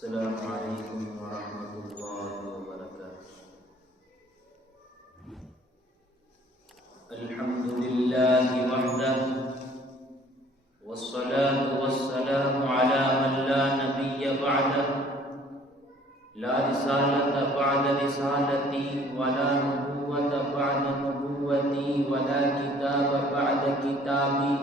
السلام علیکم ورحمۃ اللہ وبرکاتہ۔ الحمد للہ وحدہ والصلاة والسلام على من لا نبی بعدہ لا رسالة بعد رسالتی ولا نبوة بعد نبوتی ولا کتاب بعد کتابی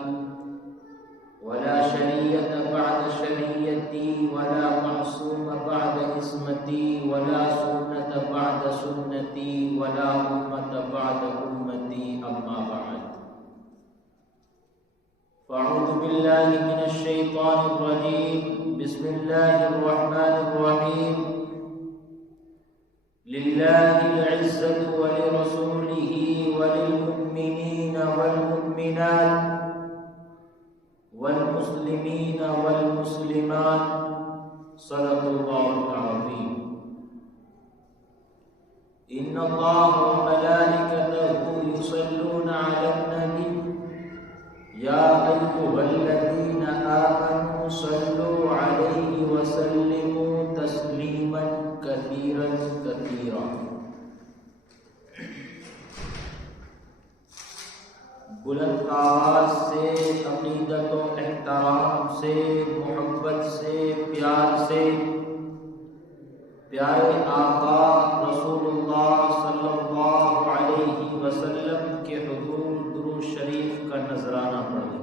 ولا شریعة بعد شریعتی ولا معصوم بعد عصمتی ولا سنة بعد سنتی ولا أمة بعد أمتی اما بعد فاعوذ باللہ من الشیطان الرجیم بسم اللہ الرحمن الرحیم للہ العزة ولرسوله وللمؤمنین والمؤمنات والمسلمین والمسلمات صدق اللہ العظیم۔ ان اللہ وملائکتہ یصلون علی النبی یا ایھا الذین آمنوا صلوا علیہ وسلموا تسلیما کثیرا کثیرا۔ بلند آواز سے، عقیدت و احترام سے، محبت سے، پیار سے پیارے آقا رسول اللہ صلی اللہ علیہ وسلم کے حضور درود شریف کا نذرانہ پڑھیں۔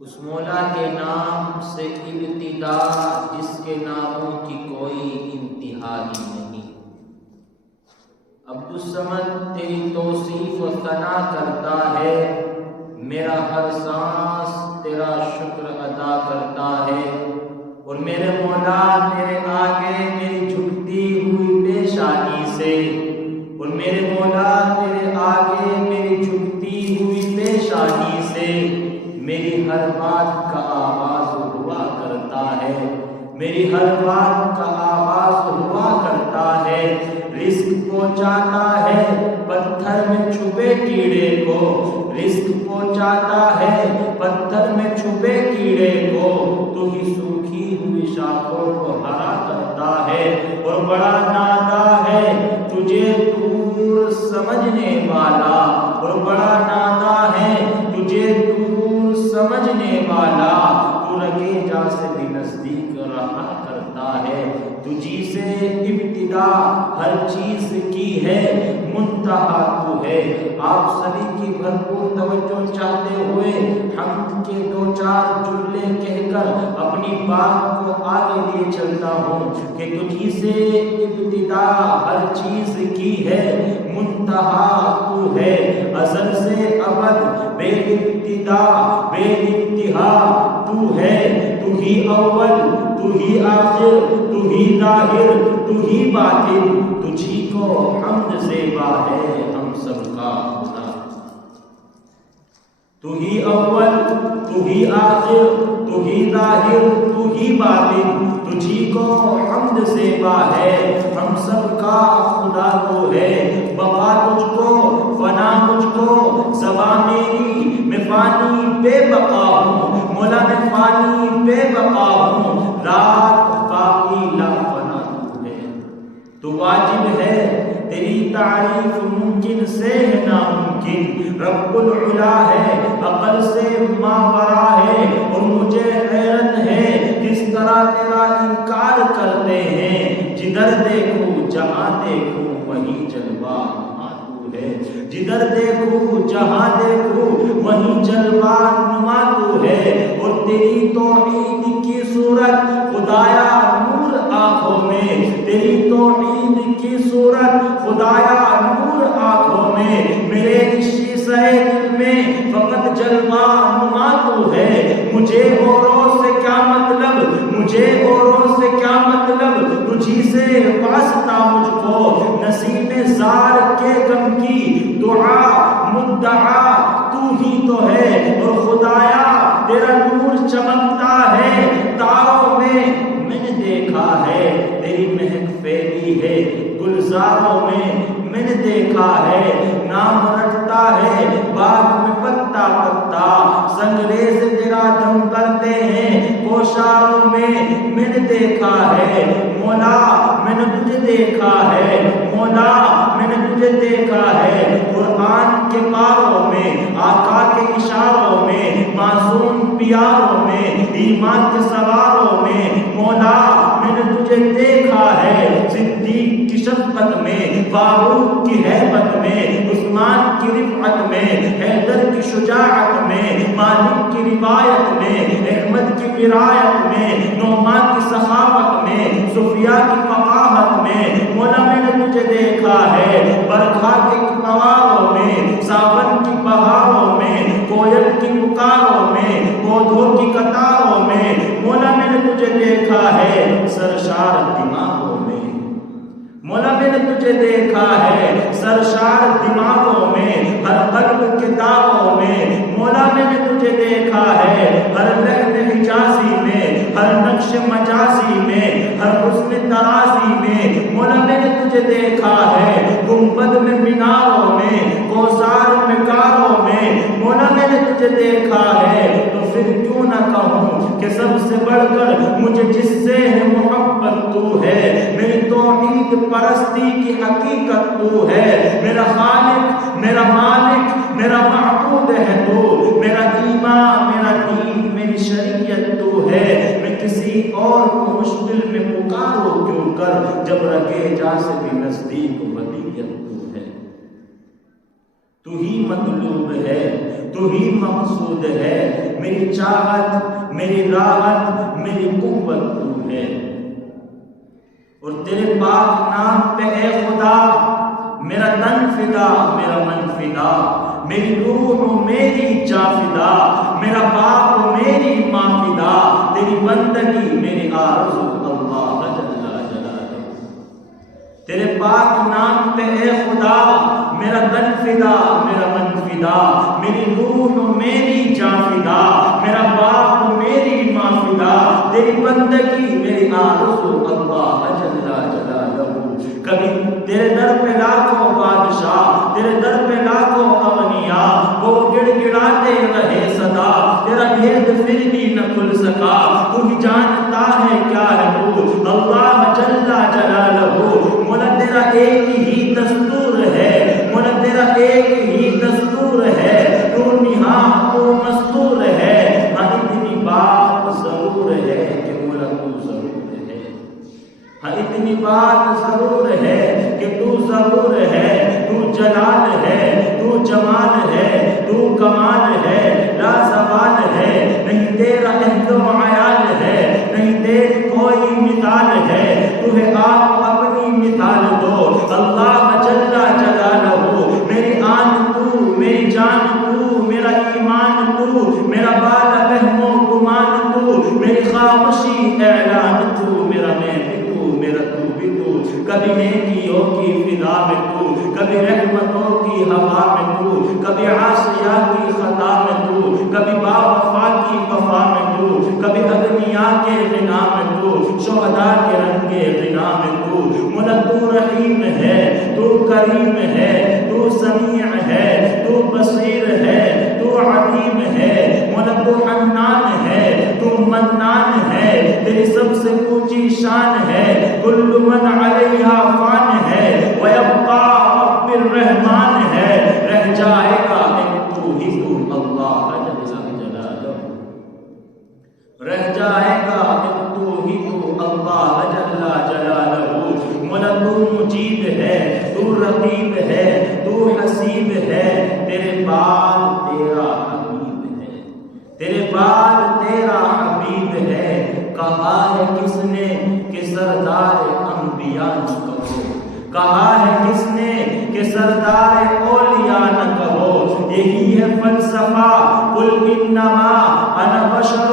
اس مولا کے نام سے ابتدا جس کے ناموں کی کوئی انتہا ہی نہیں۔ عبدالصمد تیری توصیف و ثنا کرتا ہے، میرا ہر سانس تیرا شکر ادا کرتا ہے، اور میرے مولا تیرے آگے میری جھکتی ہوئی پیشانی سے، اور میرے مولا تیرے آگے میری جھکتی ہوئی پیشانی سے میری ہر بات کا آغاز ہوا کرتا ہے، میری ہر بات کا آغاز ہوا کرتا ہے۔ رزق پہنچاتا ہے پتھر میں چھپے کیڑے کو، رزق پہنچاتا ہے پتھر میں چھپے کیڑے کو، تو ہی سوکھی ہوئی شاخوں کو ہرا کرتا ہے، اور بڑا نادا ہے تجھے دور سمجھنے والا، اور بڑا نادا ہے تجھے دور سمجھنے والا، تو رگے جا سے بھی نزدیک رہا کرتا ہے۔ تجھی سے ابتدا ہر چیز کی ہے، منتہا تو ہے۔ آپ سبھی کی بھرپور توجہ چاہتے ہوئے حمد کے دو چار جملے کہہ کر اپنی بات کو آگے لیے چلتا ہوں کہ تجھی سے ابتدا ہر چیز کی ہے، منتہا تو ہے۔ ازل سے ابد بے ابتدا بے انتہا تو ہے، تو ہی اول تو ہی آخر تو ہی ظاہر تو ہی باطن، تجھی کو حمد زیبا ہے ہم سب کا خدا۔ تو ہی اول تو ہی آخر تو ہی ظاہر تو ہی باطن، تجھی کو حمد زیبا ہے ہم سب کا خدا تو ہے۔ بقا تجھ کو، فنا مجھ کو، زبان میری میں فانی بے بقا ہوں، مولا میں فانی بے بقا ہوں، رات باقی لا فنا تو ہے۔ تو واجب ہے تیری تعریف ممکن سے ناممکن، رب العلا ہے عقل سے ماورا ہے، اور مجھے حیرت ہے کس طرح تیرا انکار کرتے ہیں۔ جدھر دیکھو جہاں دیکھو وہیں جلوہ نما تو ہے، جدھر دیکھو جہاں دیکھو وہیں جلوہ نما تو ہے، اور تیری توحید کی صورت خدایا نور آنکھوں میں، تیری توحید کی صورت خدایا نور آنکھوں میں، میرے شیشہ دل میں فقط جلوہ نما تو ہے۔ مجھے اوروں سے کیا مطلب، مجھے اوروں سے کیا مطلب، تجھی سے واسطہ مجھ کو، نصیب زار کے غم کی دعا مدعا تو ہی تو ہے، اور خدایا تیرا نور چمکتا ہے تاروں میں نے دیکھا ہے، تیری مہک پھیلی ہے گلزاروں میں نے دیکھا ہے، نام رٹتا اشاروں میں نے دیکھا ہے مولا، میں نے تجھے دیکھا ہے مولا، میں نے تجھے دیکھا ہے۔ قرآن کے پاروں میں، آقا کے اشاروں میں، معصوم پیاروں میں، ایمان کے سواروں میں مولا میں نے تجھے دیکھا ہے۔ صدیق کی شفقت میں، فاروق کی ہیبت میں، عثمان کی رفعت میں، حیدر کی شجاعت میں، مالک کی روایت میں، احمد کی ولایت میں، نعمان کی سخاوت میں، صفیہ کی فقاہت میں مولا میں نے تجھے دیکھا ہے۔ برکھا کے پہاڑوں میں، ساون کی بہاروں میں، کوئل کی پکاروں میں، پودوں کی قطاروں میں مولا میں نے تجھے دیکھا ہے۔ سرشار دماغوں میں مولا میں نے تجھے دیکھا ہے، سرشار دماغوں میں، ہر قلب کے داغوں میں مولا میں نے تجھے دیکھا ہے۔ ہر لحن حجازی میں، ہر نقش مجازی میں، ہر حسن ترازی میں مولا میں نے تجھے دیکھا ہے۔ گنبد میں، میناروں میں، کوثار میں، کاروں میں مولا میں نے تجھے دیکھا ہے۔ تو پھر کیوں نہ کہوں کہ سب سے بڑھ کر مجھے جس سے ہے محبت تو ہے، میری توحید پرستی کی حقیقت تو ہے، میرا خالق، میرا مالک، میرا معبود ہے تو، میرا ایمان، میرا دین، میری شریعت تو ہے۔ میں کسی اور کو مشکل میں پکاروں کیوں کر، جب رگے جا سے بھی نزدیک ودیت تو ہے۔ تو ہی مطلوب ہے، تو ہی مقصود ہے، میری چاہت، میری راحت، میری قوت تو ہے۔ اور تیرے پاک نام پہ اے خدا میرا تن فدا، میرا من فدا، میری روح و میری جان فدا، میرا باپ و میری ماں فدا، تیری بندگی میری آرزو اللہ جل جلالہ۔ تیرے پاک نام پہ اے خدا میرا تن فدا، میرا من فدا، میری روح و میری جان فدا، میرا باپ و میری ماں فدا، تیری بندگی میری آرزو اللہ جل جلالہ۔ کبھی تیرے در پہ لاکھوں بادشاہ، تیرے در پہ لاکھوں اغنیاء، وہ گڑ گڑاتے رہے صدا، تیرا بھید پھر بھی نہ کھل سکا، تو ہی جانتا ہے کیا ہے تو اللہ جل جلالہ۔ مولا تیرا ایک ہی دستور ہے، مولا تیرا ایک ہی دستور ہے، تو نہاں تو مستور ہے۔ ہاں اتنی بات ضرور ہے کہ مولا تو ضرور ہے، ہاں اتنی بات ضرور ہے کہ تو ضرور ہے، تو جلال ہے، تو جمال ہے، تو کمال ہے، لا زوال ہے، نہیں تیرا عہد و عیال ہے، نہیں تیری کوئی مثال ہے، تو ہے آپ اپنی مثال دو اللہ جل جلالہ۔ میری آن تو، میری جان تو، میرا ایمان تو، میرا بالا وہم و گمان تو، میری خاموشی اعلان تو، میرا میں بھی تو، میرا تو بھی تو، کبھی نیکیوں کی فضا میں تو، کبھی رحمتوں کی ہوا میں تو، کبھی عاصیہ کی خطا میں تو، کبھی با وفا کی وفا میں تو، کبھی اغنیاء کے غنا میں تو، شہداء کے رنگ کے غنا میں تو۔ مولا تو رحیم ہے، تو کریم ہے، تو سمیع ہے، تو بصیر ہے، تو علیم ہے، مولا تو حنان ہے، تو منان ہے، تیری سب سے اونچی شان ہے، کل من علیہا فان ہے، ویبقا رب الرحمن ہے، رہ جائے گا ایک تو ہی تو اللہ جل جلالہ، رہ جائے گا ایک تو ہی تو اللہ جل جلالہ۔ مولا تو مجید ہے، تو رقیب ہے، تو حسیب ہے، تیرے بعد تیرا حبیب ہے، تیرے بعد تیرا حبیب ہے۔ کہا ہے کس نے کہ سردار انبیاء نہ کہو، کہا ہے کس نے کہ سردار اولیاء نہ کہو، یہی ہے فلسفہ قل انما انا بشر،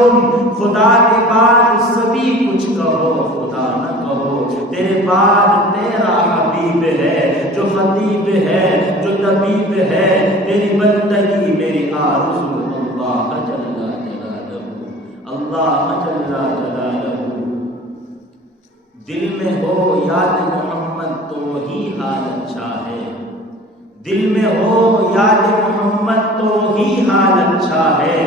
خدا کے بعد سبھی کچھ کہو، خدا نہ کہو۔ تیرے بعد تیرا حبیب ہے، جو خطیب ہے، جو طبیب ہے، تیری بندگی میری آرزو اللہ جل جلالہ، اللہ جل جلالہ۔ دل میں ہو یاد محمد تو وہی حال اچھا ہے، دل میں ہو یاد محمد تو ہی حال اچھا ہے،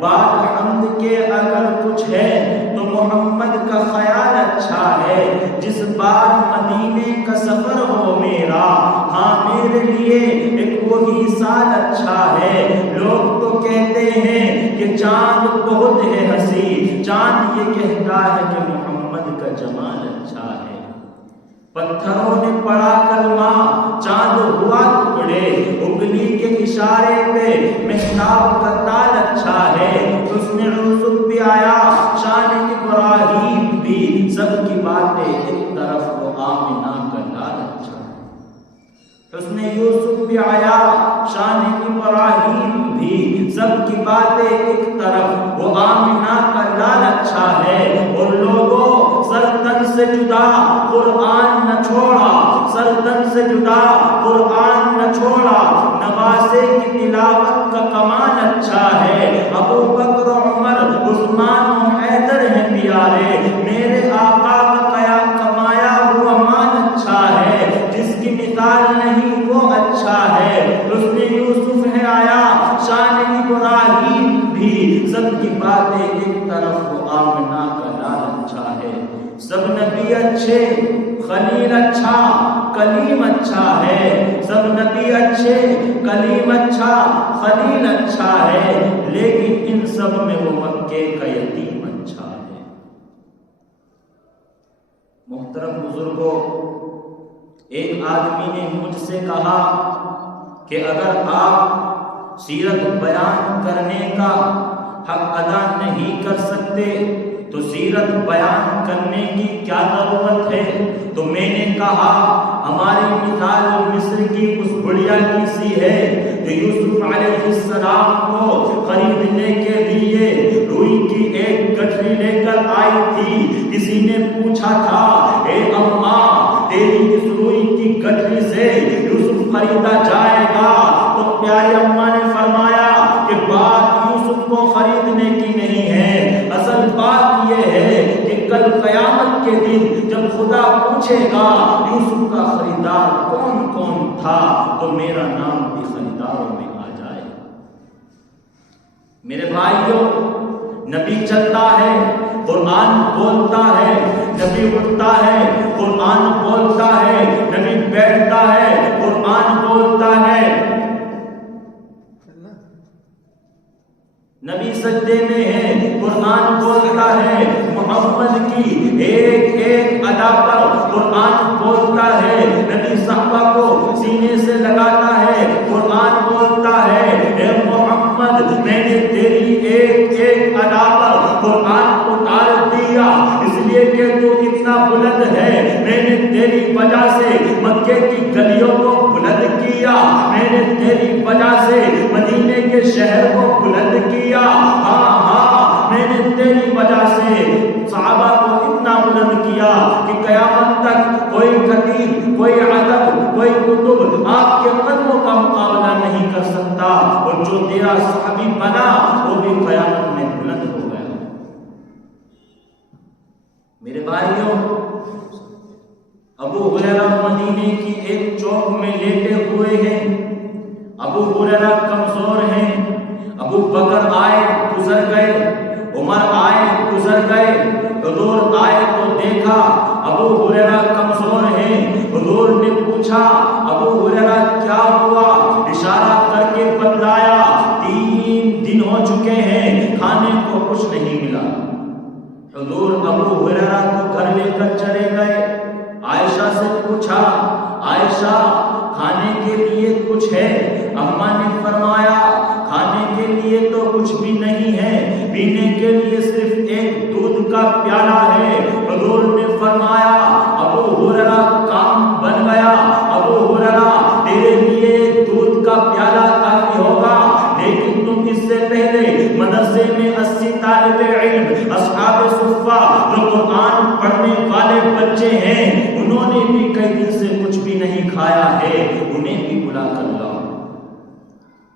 بعد حمد کے اگر کچھ ہے تو محمد کا خیال اچھا ہے، جس بار مدینے کا سفر ہو میرا، ہاں میرے لیے ایک وہی سال اچھا ہے۔ لوگ تو کہتے ہیں کہ چاند بہت ہے ہنسی، چاند یہ کہتا ہے کہ محمد کا جمال اچھا ہے۔ پتھروں نے پڑھا کلمہ، چاند ہوا ٹکڑے، انگلی کے اشارے پہ محتاب کا تال اچھا ہے۔ حسن یوسف بھی آیا، شان ابراہیم بھی، سب کی باتیں ایک طرف، وہ آمنہ کا لال اچھا ہے۔ حسن یوسف بھی آیا، شان ابراہیم بھی، سب کی باتیں ایک طرف، وہ آمنہ کا لال اچھا ہے۔ اور لوگوں سر تن سے جدا قرآن نہ چھوڑا، سر تن سے جدا قرآن نہ چھوڑا، نواسے کی تلاوت کا کمان اچھا ہے۔ ابو بکر عمر عثمان و حیدر ہیں پیارے، میرے آقا کا کمایا ہوا مان اچھا ہے، جس کی مثال نہیں وہ اچھا ہے۔ حسن یوسف ہے آیا، شان ابراہیم بھی، سب کی باتیں ایک طرف، وہ آمنہ کا لال اچھا ہے۔ سب نبی اچھے، خلیل اچھا، کلیم اچھا ہے، سب نبی اچھے، کلیم اچھا، خلیل اچھا ہے، لیکن ان سب میں وہ مکے کا یتیم اچھا ہے۔ محترم بزرگوں، ایک آدمی نے مجھ سے کہا کہ اگر آپ سیرت بیان کرنے کا حق ادا نہیں کر سکتے تو سیرت بیان کرنے کی کیا ضرورت ہے؟ تو میں نے کہا ہماری مثال مصر کی اس بڑھیا کی سی ہے جو یوسف علیہ السلام کو خریدنے کے لیے روئی کی ایک گٹھری لے کر آئی تھی۔ کسی نے پوچھا تھا، اے اماں تیری اس روئی کی گٹھری سے یوسف خریدا جائے گا؟ تو پیاری اماں نے فرمایا کہ بات یوسف کو خریدنے کی نہیں ہے، اصل بات یہ ہے کہ کل قیامت کے دن جب خدا پوچھے گا یوسف کا خریدار کون کون تھا، تو میرا نام بھی خریداروں میں آ جائے۔ میرے بھائیوں، نبی چلتا ہے، قرآن بولتا ہے، نبی اٹھتا ہے، قرآن بولتا ہے، نبی بیٹھتا ہے، قرآن بولتا ہے۔ نبی سجدے میں ہے، قرآن بولتا ہے، محمد کی ایک ایک ادا پر قرآن بولتا ہے، نبی صحابہ کو سینے سے لگاتا ہے، قرآن بولتا ہے، اے محمد میں نے تیری ایک ایک ادا پر قرآن کو ڈال دیا، اس لیے کہ تو اتنا بلند ہے، میں نے تیری وجہ سے مکے کی گلیوں کو بلند کیا، میں نے تیری وجہ سے مدینے کے شہر کو بلند کیا، ہاں ہاں میں نے تیری وجہ سے صحابہ کو اتنا بلند کیا کہ قیامت تک کوئی خطیب، کوئی ادب، کوئی کتب آپ کے قدموں کا مقابلہ نہیں کر سکتا، اور جو تیرا صحابی بنا وہ بھی قیامت میں بلند ہو گیا۔ میرے بھائیوں، ابو ہریرہ مدینے کی ایک چوک میں لیٹے ہوئے ہیں، ابو ہریرہ کمزور ہیں، ابو بکر آئے گزر گئے، عمر آئے گزر گئے، حضور آئے تو دیکھا ابو ہریرہ کمزور ہیں۔ حضور نے پوچھا ابو ہریرہ کیا ہوا؟ اشارہ کر کے بتلایا 3 دن ہو چکے ہیں، کھانے کو کچھ نہیں ملا۔ حضور ابو ہریرہ کو گھر لے کر چلے گئے، عائشہ سے پوچھا عائشہ کھانے کے لیے کچھ ہے؟ اماں نے فرمایا کھانے کے لیے تو کچھ بھی نہیں ہے، پینے کے لیے صرف ایک دودھ کا پیالہ ہے۔ حضور نے فرمایا ابو ہریرہ کام بن گیا، ابو ہریرہ تیرے لیے دودھ کا پیالہ کافی ہوگا، لیکن تم اس سے پہلے مدرسے میں 80 طالب علم اصحاب صفہ جو قرآن پڑھنے والے بچے ہیں، انہوں نے بھی کئی دن سے کچھ بھی نہیں کھایا ہے، انہیں بھی بلا کر لاؤ۔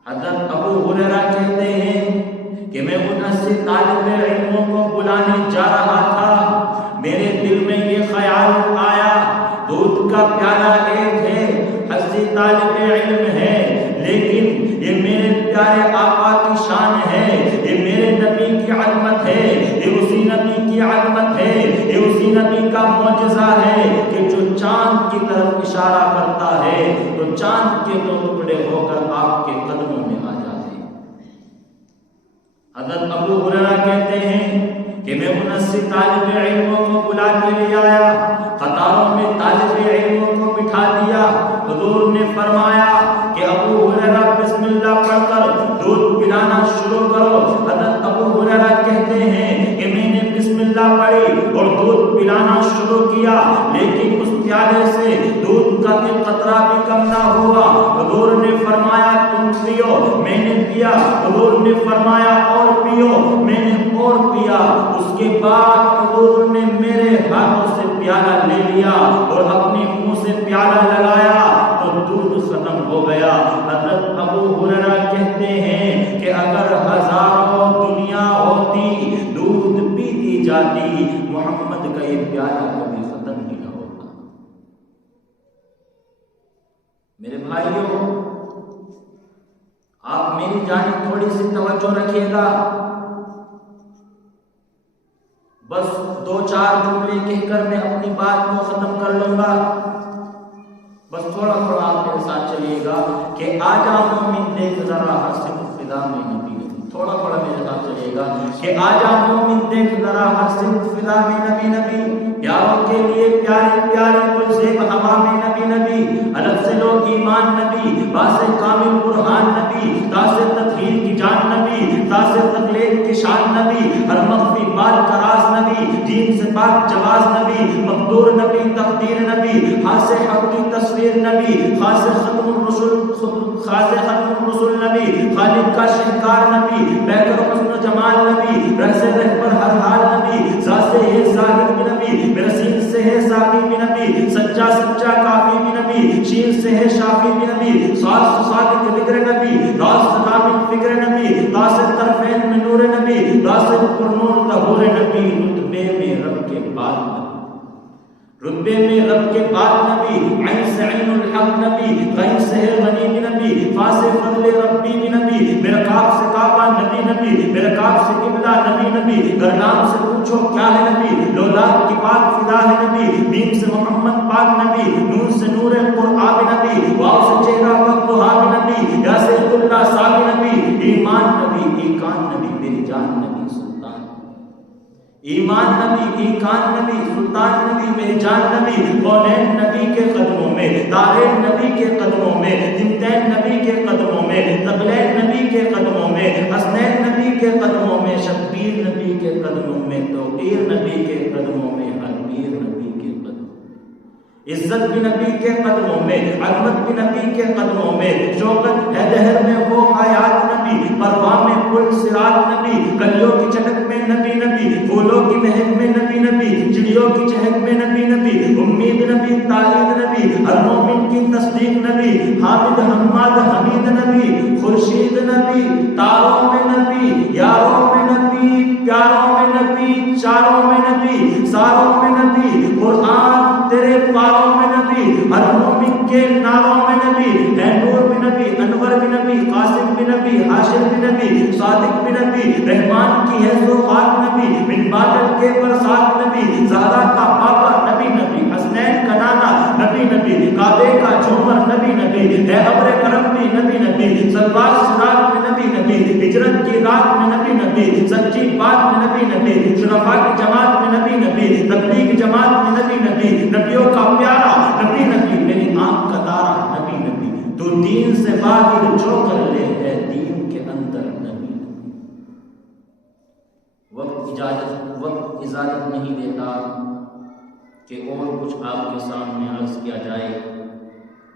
حضرت ابو ہریرہ کہتے ہیں کہ میں ان 80 طالب علموں کو بلانے جا رہا تھا، میرے دل میں یہ خیال آیا دودھ کا پیالہ ایک ہے، 80 طالب علم ہے، لیکن یہ میرے پیارے آقا کی شان ہے، یہ میرے یہ اسی نبی کی علامت ہے، یہ اسی نبی کا معجزہ ہے کہ جو چاند کی طرف اشارہ کرتا ہے تو چاند کے دو ٹکڑے ہو کر آپ کے قدموں میں آ جاتے ہیں۔ حضرت ابو ہریرہ کہتے ہیں کہ میں 79 طالب علموں کو بلا کے لے آیا، قطاروں میں طالب علموں کو بٹھا دیا، حضور نے فرمایا کہ ابو ہریرہ بسم اللہ پڑھ کر دودھ پلانا شروع کرو۔ حضرت ابو ہریرہ کہتے ہیں کہ میں نے بسم اللہ پڑھی اور دودھ پلانا شروع کیا، لیکن اس پیالے سے دودھ کا ایک قطرہ بھی کم نہ ہوا۔ حضور نے فرمایا تم پیو، میں نے پیا۔ حضور نے فرمایا اور پیو، میں نے اور پیا۔ اس کے بعد حضور نے میرے ہاتھوں سے پیالہ لے لیا اور اپنے منہ سے پیالہ لگایا تو دودھ ختم ہو گیا۔ حضرت ابو ہریرہ کہتے ہیں کہ اگر ہزاروں دنیا ہوتی دودھ پیتی جاتی، محمد کا یہ پیالہ کبھی ختم نہیں نہ ہوتا۔ میرے بھائیوں، آپ میری جانب تھوڑی سی توجہ رکھیے گا، بس 2-4 جملے کہہ کر میں اپنی بات کو ختم کر لوں گا۔ بس تھوڑا تھوڑا آپ میرے ساتھ چلیے گا کہ آجا مومن دیکھ ذرا ہر صفت فدا میں نبی نبی، تھوڑا تھوڑا میرے ساتھ چلیے گا کہ آجا مومن دیکھ ذرا ہر صفت فدا میں نبی نبی، پیاروں کے لیے پیاری پیاری کل زیب ہوا میں نبی نبی، الگ سے لو ایمان نبی، باس کامل برہان نبی، تاس تطہیر کی جان نبی، تاس تقلید کی شان نبی، ہر مخفی بات کا راز نبی، دین سے پاک جواز نبی، مقدور نبی تقدیر نبی، خاص حق کی تصویر نبی، خاص ختم الرسل نبی، خالق کا شہکار نبی، بہتر حسن جمال نبی، رہ سے رہ پر ہر حال نبی، ذات سے ہے ظاہر بھی نبی، رسید سے ہے ساقی بھی نبی، سچا سچا کافی بھی نبی، شیر سے ہے شافی بھی نبی، ساتھ صادق ذکر نبی، راست کامل فکر نبی، قاصد طرفین میں نور نبی، قاصد پر نور ظہور نبی، رتبے میں رب کے بعد نبی، رتبے میں رب کے بعد نبی، عین سے عین الحق نبی، غین سے ہے غنی بھی نبی، فا سے فضل ربی بھی نبی، میرا کاف سے کعبہ نبی نبی، میرا کاف سے قبلہ نبی نبی، گر نام سے پوچھو کیا ہے نبی، لولاد کی پاک فدا ہے نبی، میم سے محمد پاک نبی، نور سے نور قرآن نبی، واو سے چہرہ وقت بھی نبی، یا سے اللہ صاحب نبی، ایمان نبی ایکان نبی، میری جان نبی سلطان، ایمان نبی ایکان نبی سلطان نبی، میری جان نبی، کونین نبی کے قدموں میں، دارین نبی کے قدموں میں، جمتین نبی کے قدموں میں، تقلین نبی کے قدموں میں، حسنین نبی کے قدموں میں، شبیر نبی کے قدموں میں، توقیر نبی کے قدموں میں، حربیر نبی کے قدموں میں، عزت بھی نبی کے قدموں میں، عظمت بھی نبی کے قدموں میں، شوکت ہے دہر میں وہ حیات نبی، پرواہ میں پل صراط نبی، کلیوں کی چٹک میں نبی نبی، پھولوں کی مہک میں نبی نبی، چڑیوں کی چہک میں نبی نبی، امید نبی تائید نبی، ہر مومن کی تصدیق نبی، حامد حماد حمید نبی، خورشید نبی، تاروں میں نبی، یاروں میں نبی، پیاروں میں نبی، چاروں میں نبی، ساروں میں نبی، قرآن تیرے پاروں میں نبی، ہر مومن کے ناروں میں نبی، اے نور بھی نبی، انور بھی نبی، قاسم بھی نبی، حاشر بھی نبی، صادق بھی نبی، رحمان کی ہے سوغات نبی، من بادل کے برسات نبی، زہرا کا پاپا نبی نبی، حسنین کا نانا نبی نبی، کعبے کا جھومر نبی نبی، اے ابر کرم بھی نبی نبی، سلوار سرات میں نبی نبی، ہجرت کی رات میں نبی نبی، سچی بات میں نبی نبی، شرفا کی جماعت میں نبی نبی، تبلیغ جماعت میں نبی نبی، نبیوں کا پیارا نبی نبی، میری آنکھ کا تارا نبی نبی، تو دین سے باہر جو کر لے ہے دین کے اندر نبی نبی۔ وقت اجازت نہیں دیتا کہ اور کچھ آپ کے سامنے عرض کیا جائے،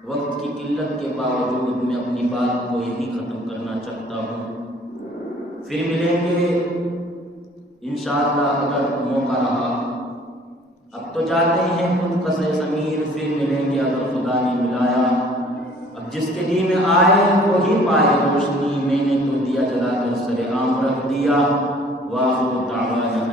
وقت کی قلت کے باوجود میں اپنی بات کو یہی ختم کرنا چاہتا ہوں۔ پھر ملیں گے انشاءاللہ اگر موقع رہا، اب تو جاتے ہیں خود قصے ضمیر، پھر ملیں گے اگر خدا نے ملایا، اب جس کے لیے میں آئے وہی پائے روشنی، میں نے تو دیا جلا کر سر عام رکھ دیا، وآخر دعوانا